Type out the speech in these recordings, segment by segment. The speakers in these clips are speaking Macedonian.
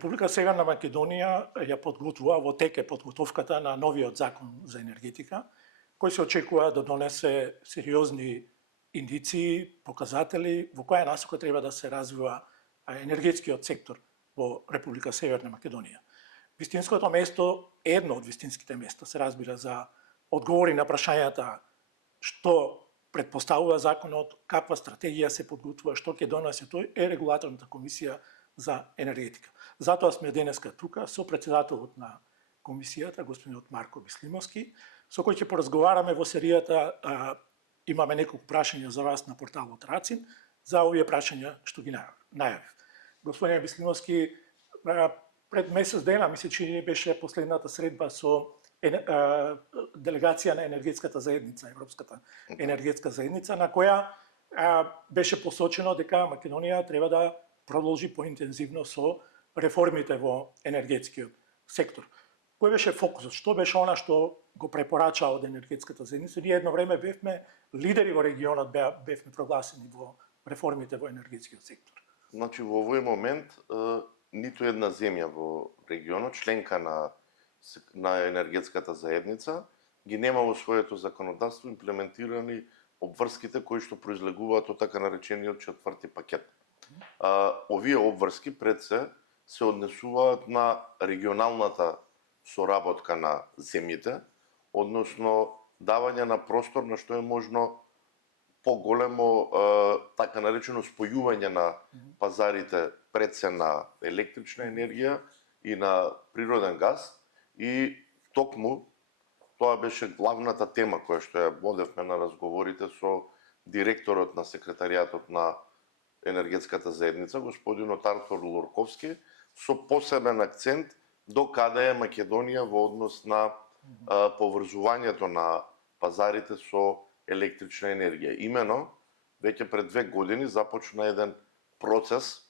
Република Северна Македонија ја подготвува, во тек е подготовката на новиот закон за енергетика, кој се очекува да донесе сериозни индиции, показатели во која насока треба да се развива енергетскиот сектор во Република Северна Македонија. Вистинското место, едно од вистинските места, се разбира, за одговори на прашањата што предпоставува законот, каква стратегија се подготвува, што ќе донесе тој, е регулаторната комисија за енергетика. Затоа сме денеска тука со претседателот на комисијата, господинот Марко Бислимовски, со кој ќе поразговараме во серијата. Имаме неколку прашања за вас на порталот Рацин, за овие прашања што ги најавив. Господин Бислимовски, пред месец дена, ми се чини, беше последната средба со делегација на енергетската заедница, Европската енергетска заедница, на која беше посочено дека Македонија треба да продолжи поинтензивно со реформите во енергетскиот сектор. Кој беше фокусот? Што беше она што го препорача од енергетската заедница? Ние едно време бевме лидери во регионот, бевме прогласени во реформите во енергетскиот сектор. Значи, во овој момент ниту една земја во регионот, членка на енергетската заедница, ги нема во своето законодавство имплементирани обврските кои што произлегуваат од така наречениот четврти пакет. Овие обврски пред се однесуваат на регионалната соработка на земјите, односно давање на простор на што е можно поголемо така наречено спојување на пазарите пред се на електрична енергија и на природен газ, и токму тоа беше главната тема која што ја водевме на разговорите со директорот на секретаријатот на енергетската заедница, господинот Артур Лорковски, со посебен акцент до каде е Македонија во однос на поврзувањето на пазарите со електрична енергија. Имено, веќе пред 2 години започна еден процес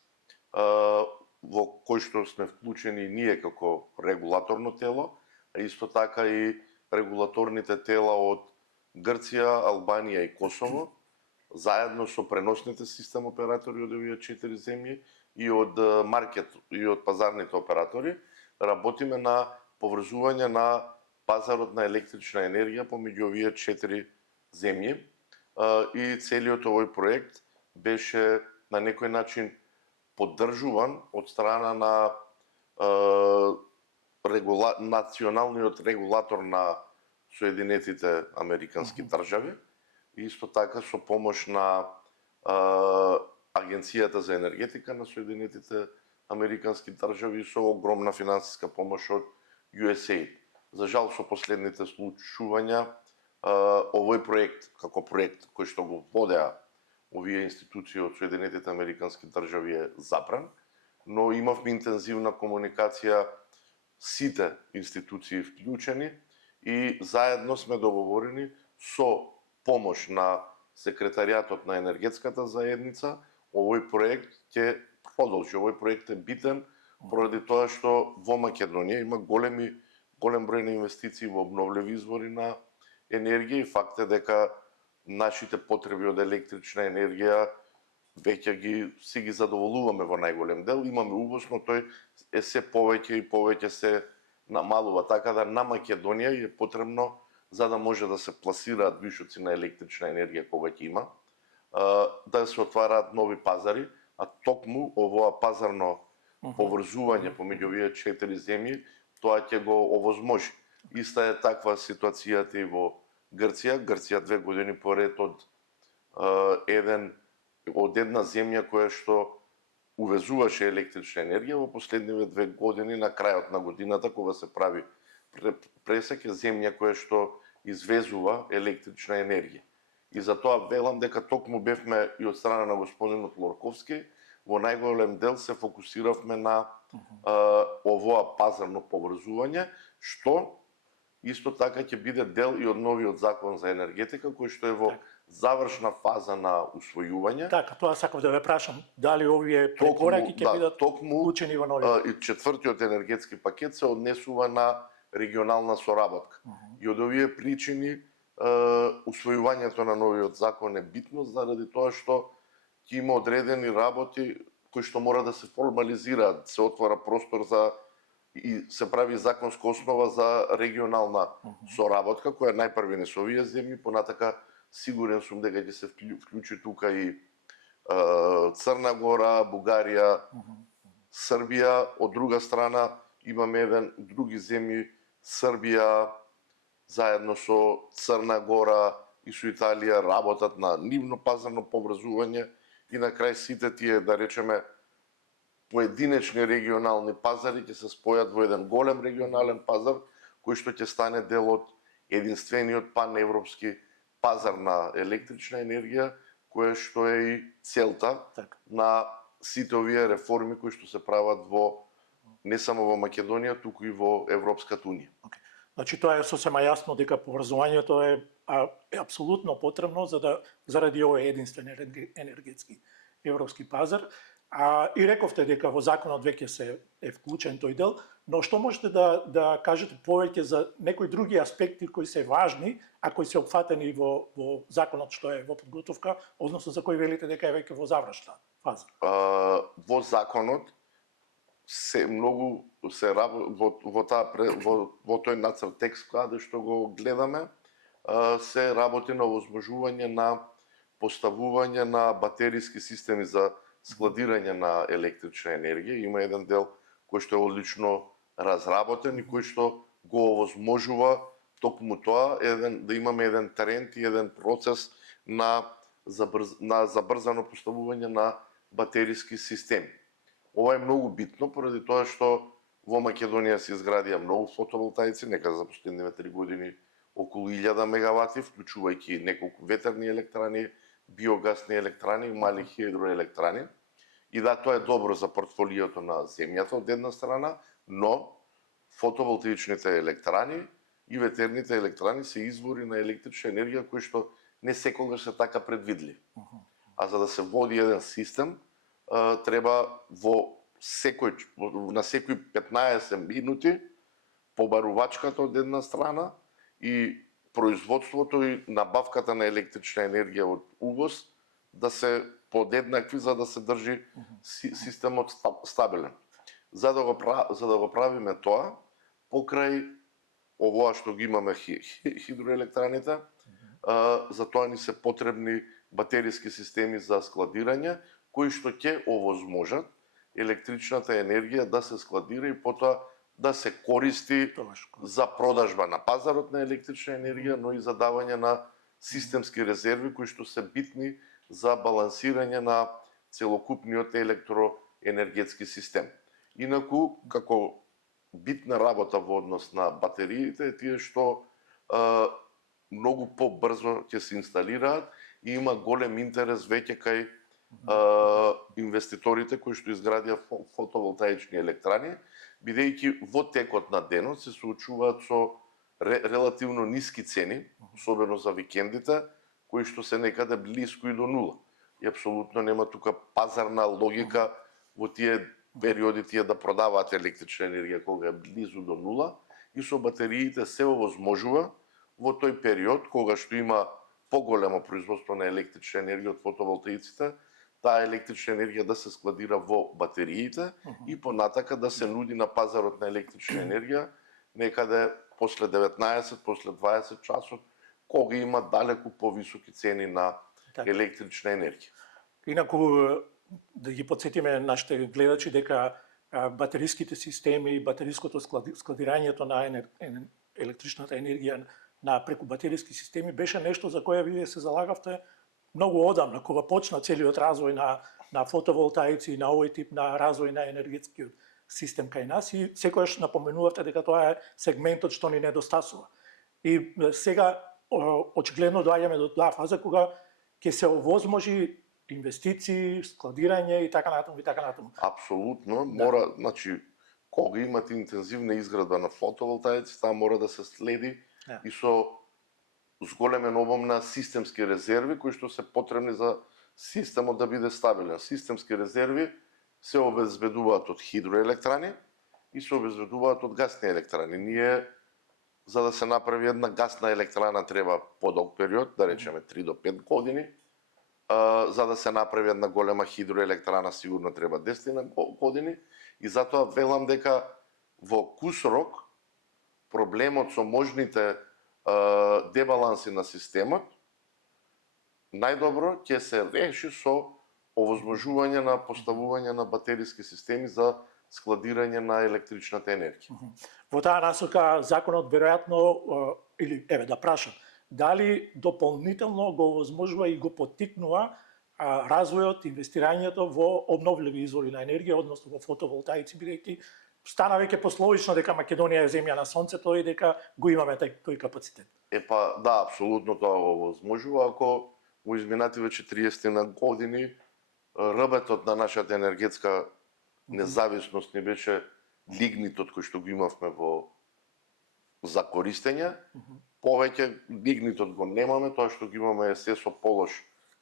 во кој што сме вклучени ние како регулаторно тело, а исто така и регулаторните тела од Грција, Албанија и Косово, заедно со преносните систем оператори од овие 4 земји и од и од пазарните оператори, работиме на поврзување на пазарот на електрична енергија помеѓу овие 4 земји, и целиот овој проект беше на некој начин поддржуван од страна на националниот регулатор на Соединетите Американски држави, и исто така со помош на Агенцијата за енергетика на Соединетите Американски држави со огромна финансиска помош од USAID. За жал, со последните случувања, овој проект, како проект кој што го водеа овие институции од Соединетите Американски држави, е запран, но имавме интензивна комуникација сите институции вклучени и заедно сме договорени со помош на секретаријатот на енергетската заедница, овој проект ќе продолжи. Овој проект е битен поради тоа што во Македонија има голем број на инвестиции во обновливи извори на енергија, и факт е дека нашите потреби од електрична енергија веќе си ги задоволуваме во најголем дел. Имаме увоз, но тој е се повеќе и повеќе се намалува, така да на Македонија е потребно, за да може да се пласираат вишоци на електрична енергија кога ќе има, да се отвараат нови пазари, а токму овоа пазарно поврзување помеѓу овие 4 земји, тоа ќе го овозможи. Иста е таква ситуацијата и во Грција. Грција 2 години поред од една земја која што увезуваше електрична енергија, во последниве 2 години на крајот на годината, кога се прави пресек, е земја која што извезува електрична енергија. И затоа велам дека токму бевме и од страна на господинот Лорковски, во најголем дел се фокусиравме на овоа пазарно поврзување, што исто така ќе биде дел и од новиот закон за енергетика, кој што е во завршна фаза на усвојување. Така, тоа сакав да ве прашам, дали овие препораки ќе бидат вклучени во новиот? И четвртиот енергетски пакет се однесува на регионална соработка. И од овие причини усвојувањето на новиот закон е битно, заради тоа што ќе има одредени работи кои што мора да се формализираат, се отвора простор за и се прави законска основа за регионална соработка, која најпрви не со овие земји, понатака сигурен сум дека ќе се вклучи тука и Црна Гора, Бугарија, Србија. Од друга страна имаме други земји, Србија, заедно со Црна Гора и со Италија работат на нивно пазарно поврзување и на крај сите тие, да речеме, поединечни регионални пазари ќе се спојат во еден голем регионален пазар кој што ќе стане дел од единствениот паневропски пазар на електрична енергија, која што е и целта на сите овие реформи кои што се прават во не само во Македонија, туку и во Европската унија. Значи тоа е сосема јасно дека поврзувањето е апсолутно потребно заради овој единствен енергетски европски пазар. И рековте дека во законот веќе се е вклучен тој дел, но што можете да кажете повеќе за некои други аспекти кои се важни, а кои се опфатени во законот што е во подготовка, односно за кои велите дека е веќе во завршна фаза? Во законот се многу се во тој нацрт текст каде што го гледаме, се работи на овозможување на поставување на батериски системи за складирање на електрична енергија. Има еден дел кој што е одлично разработен и кој што го овозможува токму тоа да имаме еден тренд и еден процес на забрзано поставување на батериски системи. Ова е многу битно поради тоа што во Македонија се изградија многу фотоволтаици, нека за последниве 3 години околу 1000 мегавати, вклучувајќи неколку ветерни електрани, биогасни електрани и мали хидроелектрани. И да, тоа е добро за портфолиото на земјата од една страна, но фотоволтаичните електрани и ветерните електрани се извори на електрична енергија кои што не секогаш се така предвидливи. А за да се води еден систем, треба на секои 15 минути побарувачката од една страна и производството и набавката на електрична енергија од увоз да се подеднакви за да се држи системот стабилен. За да го правиме тоа, покрај овоа што ги имаме хидроелектраните, за тоа ни се потребни батериски системи за складирање, кои што ќе овозможат електричната енергија да се складира и потоа да се користи за продажба на пазарот на електрична енергија, но и за давање на системски резерви кои што се битни за балансирање на целокупниот електроенергетски систем. Инаку, како битна работа во однос на батериите е тие што многу побрзо ќе се инсталираат и има голем интерес веќе кај инвеститорите кои што изградија фотоволтаични електрани, бидејќи во текот на денот се соочуваат со релативно ниски цени, особено за викендите, кои што се некаде блиску и до нула. И апсолутно нема тука пазарна логика во тие периоди тие да продаваат електрична енергија кога е близу до нула, и со батериите се овозможува во тој период кога што има поголемо производство на електрична енергија од фотоволтаиците, таа електрична енергија да се складира во батериите и понатака да се нуди на пазарот на електрична енергија некаде после 19, после 20 часот, кога има далеку повисоки цени на електрична енергија. Инаку, да ги подсетиме нашите гледачи дека батериските системи и батериското складирањето на електричната енергија на преку батериски системи беше нешто за кое вие се залагавте многу одамна, кога почна целиот развој на фотоволтаици и на овој тип на развој на енергетскиот систем кај нас, и секогаш напоменувавте дека тоа е сегментот што ни недостасува. И сега очигледно доаѓаме до таа фаза кога ќе се овозможи инвестиции, складирање и така натаму и така натаму. Апсолутно, мора, значи кога имате интензивна изградба на фотоволтаици, таа мора да се следи и со зголемен обем на системски резерви кои што се потребни за системот да биде стабилен. Системски резерви се обезбедуваат од хидроелектрани и се обезбедуваат од гасни електрани. Ние, за да се направи една гасна електрана, треба подолг период, да речеме 3 до 5 години, за да се направи една голема хидроелектрана сигурно треба 10 години и затоа велам дека во кусрок проблемот со можните дебаланси на системот најдобро ќе се реши со овозможување на поставување на батериски системи за складирање на електричната енергија. Во таа насока законот веројатно или еве да прашам, дали дополнително го овозможува и го поттикнува развојот, инвестирањето во обновливи извори на енергија, односно во фотоволтаици, бидејќи стана веќе пословично дека Македонија е земја на сонцето и дека го имаме тој капацитет. Да, апсолутно тоа го овозможува ако во изминативе 40 на години работот на нашата енергетска независност не беше лигнитот кој што го имавме за користење, повеќе лигнитот го немаме, тоа што го имаме е се со полош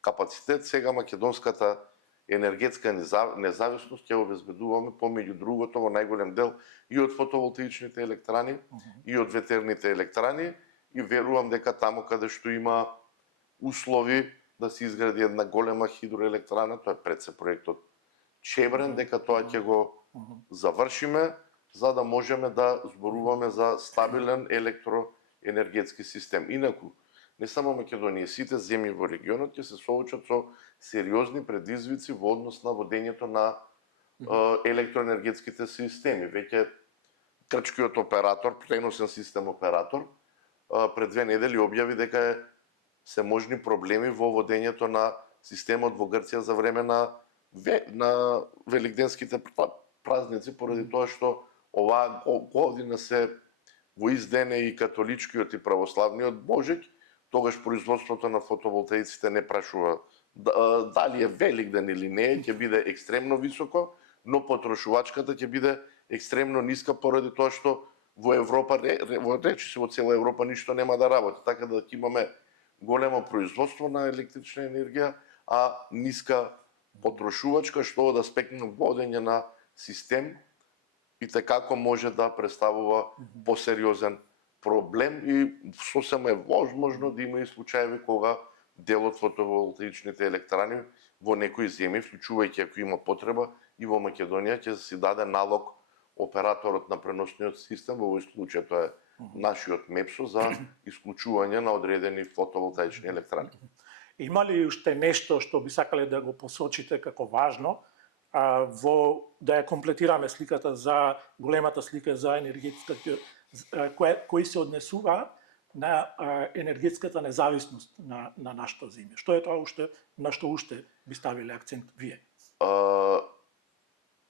капацитет. Сега македонската енергетска независност ќе обезбедуваме помеѓу другото во најголем дел и од фотоволтаичните електрани и од ветерните електрани и верувам дека таму каде што има услови да се изгради една голема хидроелектрана, тоа е пред се проектот Чебрен, дека тоа ќе го завршиме за да можеме да зборуваме за стабилен електроенергетски систем. Инаку, не само Македонија, сите земји во регионот ќе се соочат со сериозни предизвици во однос на водењето на електроенергетските системи. Веќе грчкиот оператор, преносен систем оператор, пред 2 недели објави дека се можни проблеми во водењето на системот во Грција за време на великденските празници, поради тоа што оваа година се во изден и католичкиот и православниот Божик, тогаш производството на фотоволтаиците не прашува дали е Великден или не, ќе биде екстремно високо, но потрошувачката ќе биде екстремно ниска поради тоа што во Европа, речиси во цела Европа ништо нема да работи, така да ќе имаме големо производство на електрична енергија, а ниска потрошувачка, што од аспект на водење на систем и како може да представува посериозен проблем и сосем е возможно да има и случаеви кога дел од фотоволтаичните електрани во некои земји, вклучувајќи ако има потреба и во Македонија, ќе се даде налог операторот на преносниот систем, во овој случај тоа е нашиот МЕПСО, за исклучување на одредени фотоволтаични електрани. Има ли уште нешто што би сакале да го посочите како важно да ја комплетираме сликата за големата слика за енергетската кој се однесува на енергетската независност на нашата земја? Што е тоа уште на што уште би ставиле акцент вие?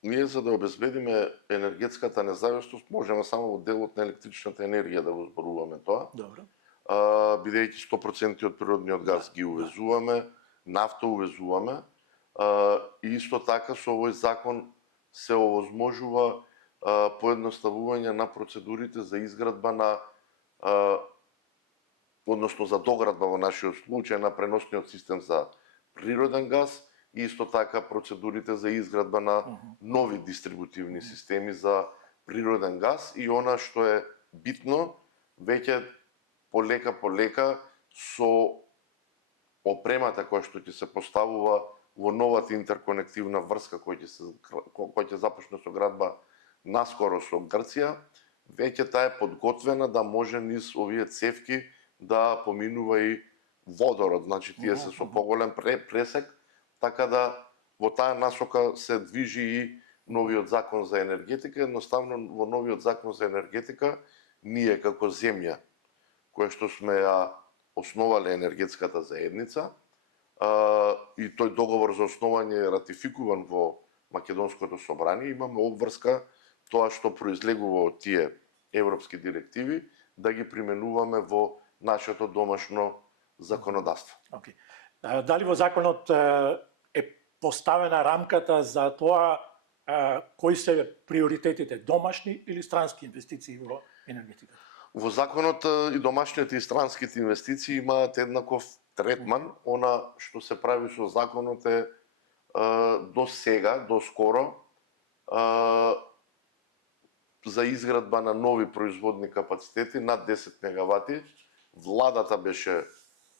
Ние за да обезбедиме енергетската независност можеме само во делот на електричната енергија да го зборуваме тоа. Добро. Бидејќи 100% од природниот газ ги увезуваме, нафта увезуваме, и исто така со овој закон се овозможува поедноставување на процедурите за изградба на односно за доградба во нашиот случај на преносниот систем за природен газ и исто така процедурите за изградба на нови дистрибутивни системи за природен газ и она што е битно, веќе полека со опремата која што ќе се поставува во новата интерконективна врска која ќе започне со градба наскоро со Грција, веќе таа е подготвена да може низ овие цевки да поминува и водород, значи тие се со поголем пресек, така да во таа насока се движи и новиот закон за енергетика. Едноставно во новиот закон за енергетика ние како земја која што сме ја основале енергетската заедница и тој договор за основање е ратификуван во Македонското собрание, имаме обврска тоа што произлегува од тие европски директиви да ги применуваме во нашето домашно законодавство. Okay. Дали во законот е поставена рамката за тоа кои се приоритетите, домашни или странски инвестиции во енергетиката? Во законот и домашните и странските инвестиции имаат еднаков третман. Она што се прави со законот е до сега, до скоро, за изградба на нови производни капацитети над 10 мегавати. Владата беше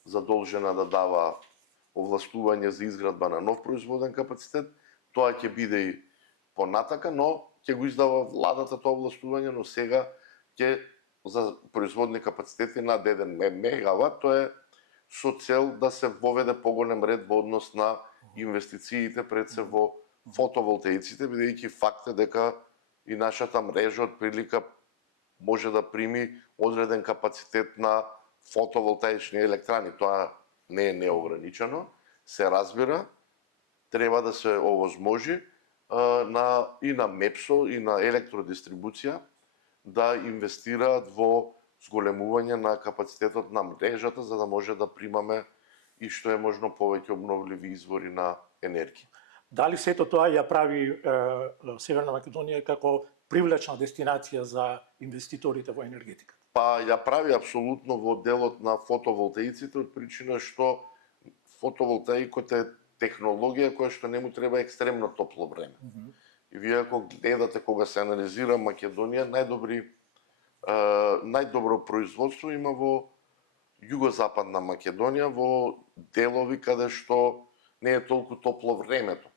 задолжена да дава овластување за изградба на нов производен капацитет, тоа ќе биде и понатака, но ќе го издава владата тоа овластување, но сега ќе за производни капацитети над 1 мегават, тоа е со цел да се воведе поголем ред во однос на инвестициите пред се во фотоволтаиците, бидејќи факт е дека и нашата мрежа од прилика може да прими одреден капацитет на фотоволтаични електрани. Тоа не е неограничено, се разбира, треба да се овозможи и на МЕПСО и на електродистрибуција да инвестираат во зголемување на капацитетот на мрежата, за да може да примаме и што е можно повеќе обновливи извори на енергија. Дали сето тоа ја прави Северна Македонија како привлечна дестинација за инвеститорите во енергетиката? Па ја прави апсолутно во делот на фотоволтаиците, од причина што фотоволтаикот е технологија која што не му треба екстремно топло време. И вие ако гледате кога се анализира Македонија, најдобро производство има во југозападна Македонија, во делови каде што не е толку топло времето.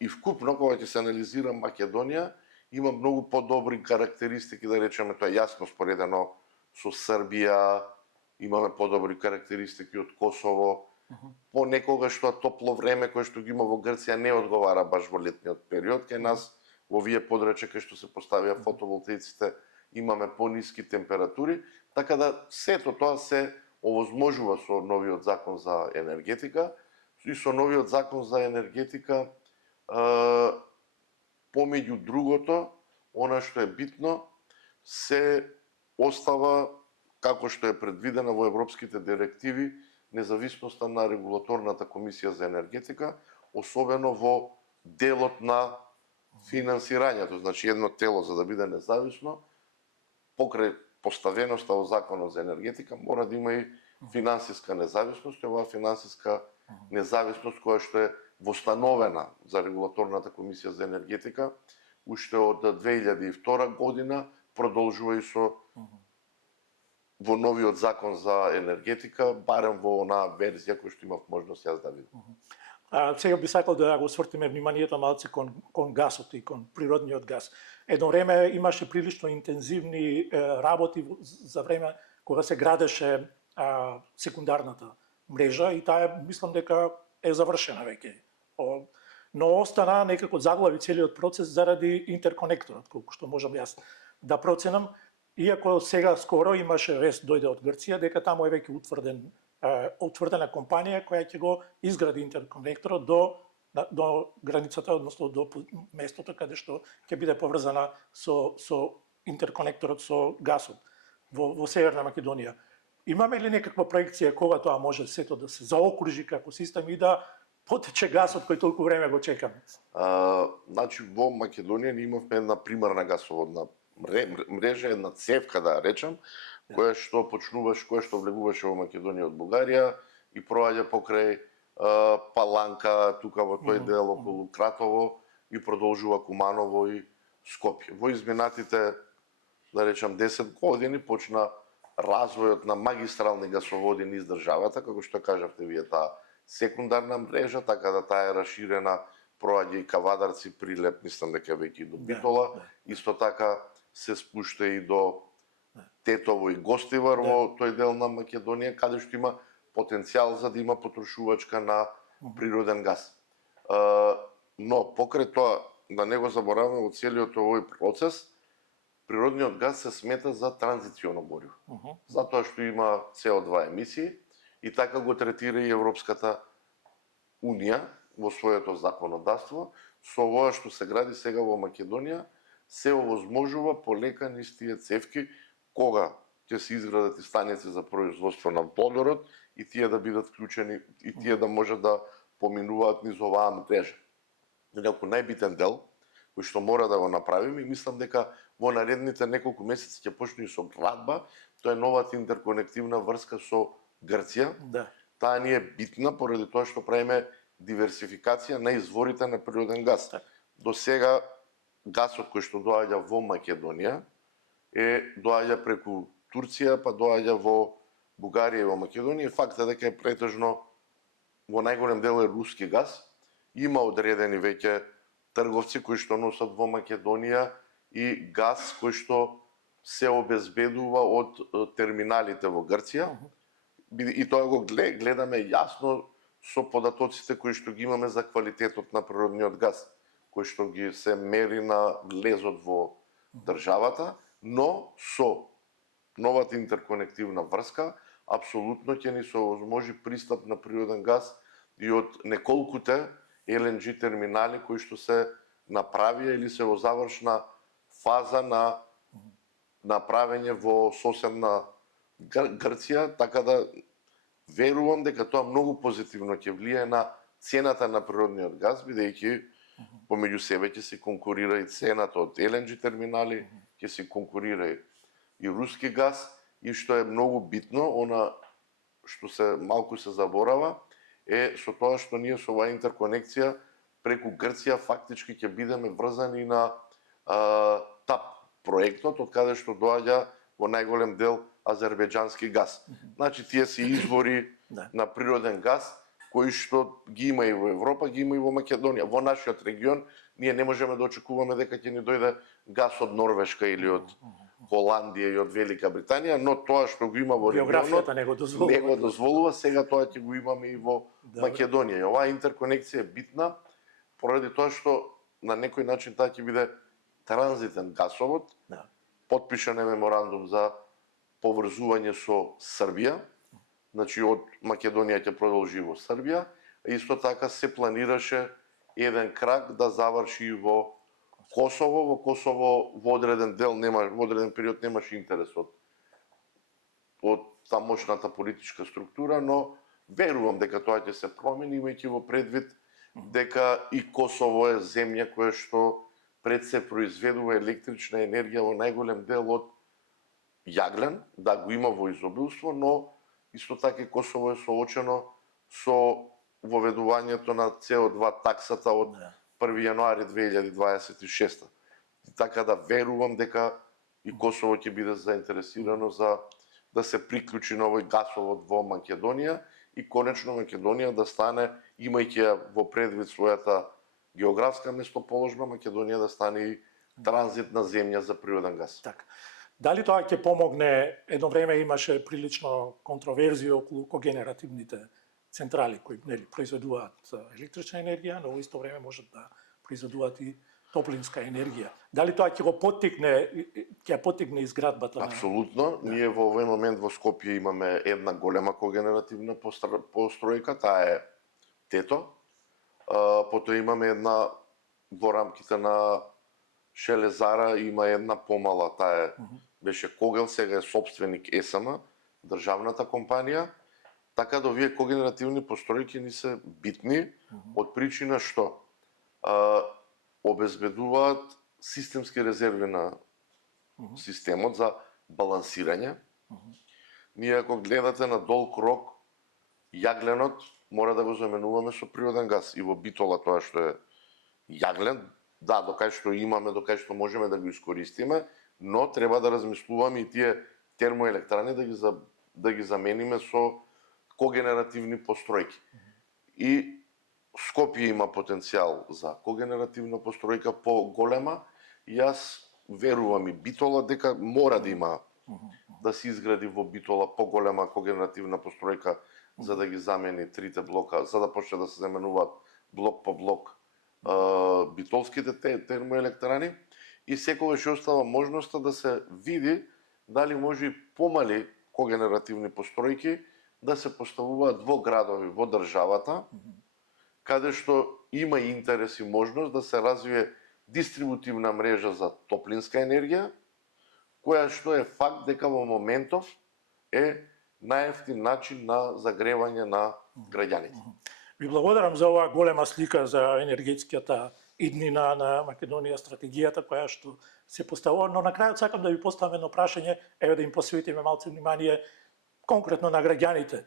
И вкупно, кога ќе се анализира Македонија, има многу подобри карактеристики, да речеме, тоа е јасно споредено со Србија, имаме подобри карактеристики од Косово. Понекогаш тоа топло време кое што ги има во Грција не одговара баш во летниот период, кај нас во овие подрачја кај што се поставија фотоволтаиците имаме пониски температури, така да сето тоа се овозможува со новиот закон за енергетика и со новиот закон за енергетика помеѓу другото, она што е битно, се остава како што е предвидена во европските директиви независноста на регулаторната комисија за енергетика, особено во делот на финансирањето. Значи едно тело за да биде независно, покрај поставеноста во законот за енергетика, мора да има и финансиска независност, и оваа финансиска независност која што е востановена за регулаторната комисија за енергетика, уште од 2002 година, продолжува и со во новиот закон за енергетика, барем во онаа верзија која што имав можност јас да видам. Сега би сакал да го свртиме вниманието малце кон гасот и кон природниот газ. Едно време имаше прилично интензивни работи за време кога се градеше секундарната мрежа и таа мислам дека е завршена веќе. Но остана некако заглави целиот процес заради интерконекторот, колку што можам јас да проценам. Иако сега скоро имаше вест дојде од Грција дека таму е веќе утврдена компанија која ќе го изгради интерконекторот до границата, односно до местото каде што ќе биде поврзана со интерконекторот со гасот во Северна Македонија. Имаме ли некаква проекција кога тоа може сето да се заокружи како систем и да потече гасот кој толку време го чекаме? Значи во Македонија ние имавме една примарна гасоводна мрежа, една цевка да речам, која што која што влегуваше во Македонија од Бугарија и проаѓа покрај Паланка, тука во тој дел околу Кратово и продолжува Куманово и Скопје. Во изминатите, да речам, 10 години почна развојот на магистрални гасоводи низ државата, како што кажавте вие, таа секундарна мрежа, така да таа е расширена, проаѓа и Кавадарци, Прилеп, мислам дека веќе и до Битола, исто така се спушта и до Тетово и Гостивар во тој дел на Македонија, каде што има потенцијал за да има потрошувачка на природен газ. Но покрај тоа, да не го забораваме во целиот овој процес, природниот газ се смета за транзиционо гориво. Затоа што има CO2 емисии и така го третира и Европската Унија во своето законодавство. Со ова што се гради сега во Македонија, се овозможува полека низ тие цевки кога ќе се изградат и станици за производство на водород и тие да бидат вклучени и тие да можат да поминуваат низ оваа мрежа. Инаку најбитен дел кој што мора да го направиме и мислам дека во наредните неколку месеци ќе почне и со градба, тоа е новата интерконективна врска со Грција. Таа ни е битна поради тоа што правиме диверсификација на изворите на природен газ. До сега гасот кој што доаѓа во Македонија доаѓа преку Турција, па доаѓа во Бугарија и во Македонија. Факт е дека е претежно во најголем дел е руски газ. Има одредени веќе трговци кои што носат во Македонија и газ кој што се обезбедува од терминалите во Грција. И тоа го гледаме јасно со податоците кои што ги имаме за квалитетот на природниот газ, кој што ги се мери на влезот во државата, но со новата интерконективна врска апсолутно ќе ни се овозможи пристап на природен газ и од неколкуте LNG терминали кои што се направија или се во завршна фаза на направење во соседна Грција, така да верувам дека тоа многу позитивно ќе влијае на цената на природниот газ, бидејќи помеѓу себе ќе се конкурира и цената од LNG терминали, ќе се конкурира и руски газ, и што е многу битно, она што се малку се заборава, е со тоа што ние со оваа интерконекција преку Грција фактички ќе бидеме врзани на ТАП проектот, од каде што доаѓа во најголем дел азербејџански газ. Значи тие се извори на природен газ кои што ги има и во Европа, ги има и во Македонија. Во нашиот регион ние не можеме да очекуваме дека ќе ни дојде газ од Норвешка или од Холандија и од Велика Британија, но тоа што го има во регионот не го дозволува, сега тоа ќе го имаме и во Македонија. И оваа интерконекција е битна поради тоа што на некој начин таа ќе биде транзитен гасовод. Потпишан е меморандум за поврзување со Србија, значи од Македонија ќе продолжи во Србија, исто така се планираше еден крак да заврши и во Косово. Во Косово во одреден дел во одреден период немаше интерес од тамошната политичка структура, но верувам дека тоа ќе се промени, имајќи во предвид дека и Косово е земја која што пред се произведува електрична енергија во најголем дел од јаглен, да го има во изобилство, но исто така и Косово е соочено со воведувањето на CO2 таксата од 1 јануари 2026. Така да верувам дека и Косово ќе биде заинтересирано за да се приклучи на овој гасовод во Македонија и конечно Македонија да стане, имајќи ја во предвид својата географска местоположба, Македонија да стане и транзитна земја за природен газ. Така. Дали тоа ќе помогне? Едно време имаше прилично контроверзија околу когенеративните централи кои произведуваат електрична енергија, но во исто време можат да произведуваат и топлинска енергија. Дали тоа ќе го поттикне изградбата? Апсолутно. Ние во овој момент во Скопје имаме една голема когенеративна постројка, таа е Тето. Потоа имаме една во рамките на Шелезара има една помала, таа беше Когел, сега е собственик ЕСМ, државната компанија. Така да овие когенеративни постројки ни се битни од причина што обезбедуваат системски резерви на системот за балансирање. Ние ако гледате на долг рок, јагленот мора да го заменуваме со природен газ. И во Битола тоа што е јаглен, да, докај што имаме, докај што можеме да го искористиме, но треба да размислуваме и тие термоелектрани да ги замениме со когенеративни постројки. И Скопје има потенцијал за когенеративна постројка по-голема. Јас верувам и Битола дека мора да има да се изгради во Битола поголема когенеративна постројка за да ги замени трите блока, за да почне да се заменуваат блок по блок битолските термоелектрани. И секогаш остава можноста да се види дали може и помали когенеративни постројки да се поставуваат во градови во државата, каде што има интерес и можност да се развие дистрибутивна мрежа за топлинска енергија, која што е факт дека во моментов е најевтин начин на загревање на граѓаните. Ви благодарам за оваа голема слика за енергетската иднина на Македонија, стратегијата која што се поставува, но на крајот сакам да ви поставам едно прашање, еве да им посветиме малце внимание конкретно на граѓаните.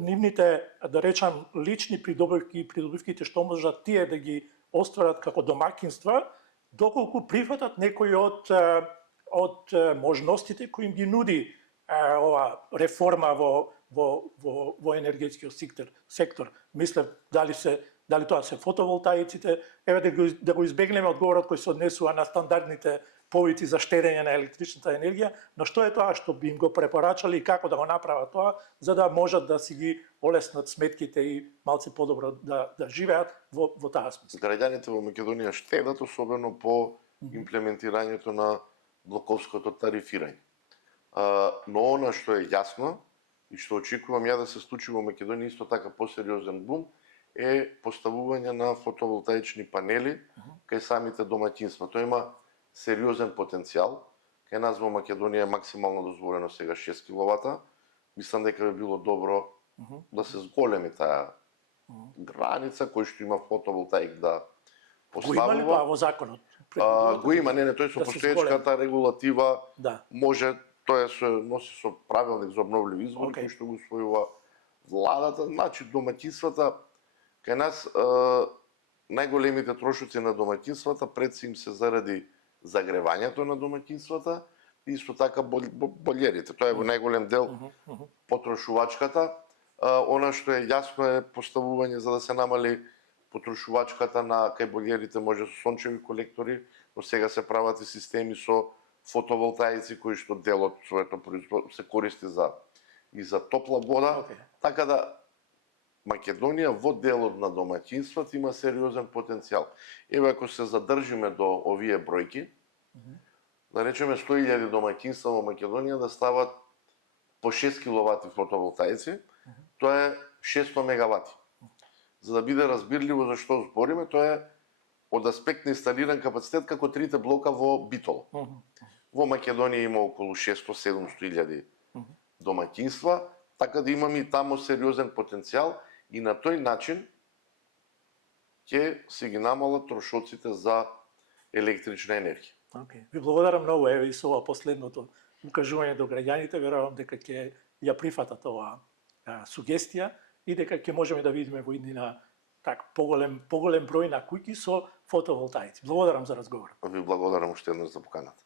Нивните, да речам, лични придобивките што можат тие да ги остварат како домакинства, доколку прифатат некои од можностите кои им ги нуди ова реформа во во енергетскиот сектор. Мислев дали тоа се фотоволтаиците, еве да го избегнеме одговорот кој се однесува на стандардните повици за штедење на електричната енергија, но што е тоа што би им го препорачали и како да го направат тоа, за да можат да си ги олеснат сметките и малце подобро да живеат во таа смисла. Граѓаните во Македонија штедат, особено по имплементирањето на блоковското тарифирање. Но она што е јасно и што очекувам ја да се случи во Македонија исто така посериозен бум е поставување на фотоволтаични панели кај самите домаќинства. Тоа има сериозен потенцијал. Кај нас во Македонија е максимално дозволено сега 6 киловата. Мислам дека би било добро да се зголеми таа граница кој што има фотоволтаик да поставува. Го има ли тоа во законот? Го има, тој со постоечката регулатива може, тоа се носи со правилник за обновливи извори кој што го усвојува владата. Значи домаќинствата кај нас најголемите трошоци на домаќинствата пред се им се заради загревањето на домаќинствата и исто така бољерите. Тоа е во најголем дел потрошувачката. Она што е јасно е поставување за да се намали потрошувачката на кај бољерите може со сончеви колектори, но сега се прават и системи со фотоволтаици кои што дел од своето производство се користи за топла вода. Така да Македонија во делот на домаќинствата има сериозен потенцијал. Еве ако се задржиме до овие бројки, да речеме 100.000 домаќинства во Македонија да стават по 6 киловати фотоволтаици, тоа е 600 мегавати. За да биде разбирливо за што збориме, тоа е од аспект на инсталиран капацитет како трите блока во Битола. Во Македонија има околу 600-700.000 домаќинства, така да имаме и таму сериозен потенцијал и на тој начин ќе се ги намалат трошоците за електрична енергија. Ви благодарам многу, еве и со ова последното укажување до граѓаните, верувам дека ќе ја прифатат оваа сугестија и дека ќе можеме да видиме во иднина поголем број на куќи со фотоволтаици. Благодарам за разговорот. Ви благодарам уште еднаш за поканата.